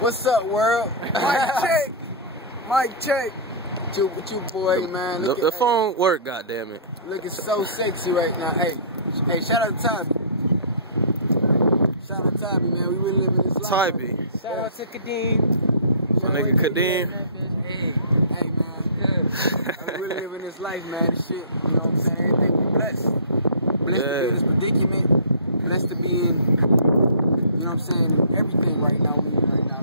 What's up, world? Mic check. Mic check. With you, boy, man. The phone work, goddammit. Looking so sexy right now. Hey, shout out to Tybee. Shout out to Tybee, man. We really living this life. Tybee. Shout out to Kadeem. My nigga Kadeem. Hey, man. We really living this life, man. This shit, you know what I'm saying? Everything we blessed. Blessed to be in this predicament. Blessed to be in, you know what I'm saying, everything right now.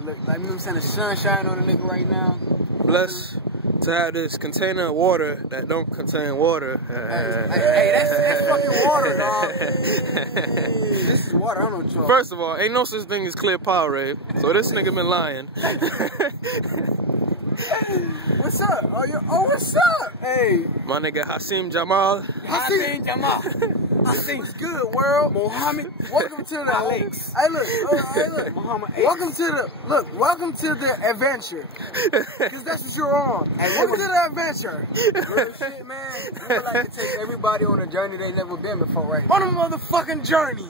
Look, like, you know what I'm saying? The sun shining on the nigga right now. Blessed to have this container of water that don't contain water. Hey, that's fucking water, dog. This is water, I don't know what. First of all, ain't no such thing as clear Powerade, so this nigga been lying. What's up? Oh, what's up? Hey. My nigga Hasim Jamal. Hasim Jamal. What's good, world? Mohammed, welcome to the Alex. Hey, look, Muhammad. Welcome to the adventure. Cause that's what you're on. Hey, welcome to the adventure. Real shit, man. We would like to take everybody on a journey they never been before, right? On a motherfucking journey.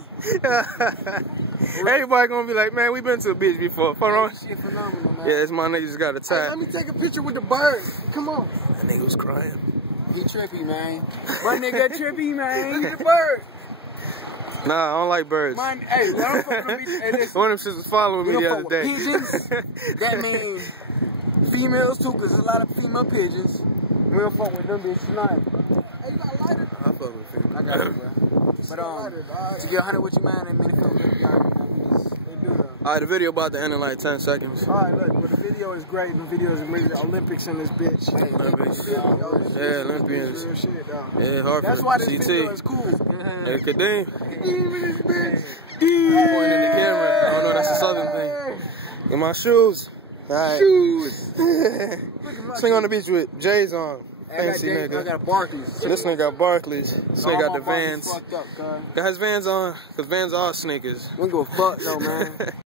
Everybody gonna be like, man, we been to a beach before. Hold on. Shit phenomenal, man. Yeah, it's my nigga just got a Hey, tap. let me take a picture with the bird. Come on. That nigga was crying. He trippy, man. My nigga trippy, man. Look at the bird. Nah, I don't like birds. Hey, let him fuck with me. Hey, listen. One of them shits was following me the other day. Pigeons, that means females too, cause there's a lot of female pigeons. We don't fuck with them bitches tonight. Hey, you got a lighter? I fuck with females. I got it, bro. But to get 100 with your man, that minute feel good. Alright, the video about to end in like 10 seconds. Alright, look, but the video is great. The video is amazing. Olympics in this bitch. Hey, Olympics. Yeah, Olympians. Real shit, dog. Yeah, Hartford. That's why this CT. video is cool. Hey, Kadeem. Kadeem in this bitch. I'm pointing in the camera. I don't know, that's a southern thing. Get my shoes. Alright. Shoes. Swing on the beach with J's on. Fancy I nigga. got Barclays. So this nigga got Barclays. This nigga got the Vans. Fucked up, cuz. Got his Vans on, cause Vans are sneakers. We don't give a fuck, though, man.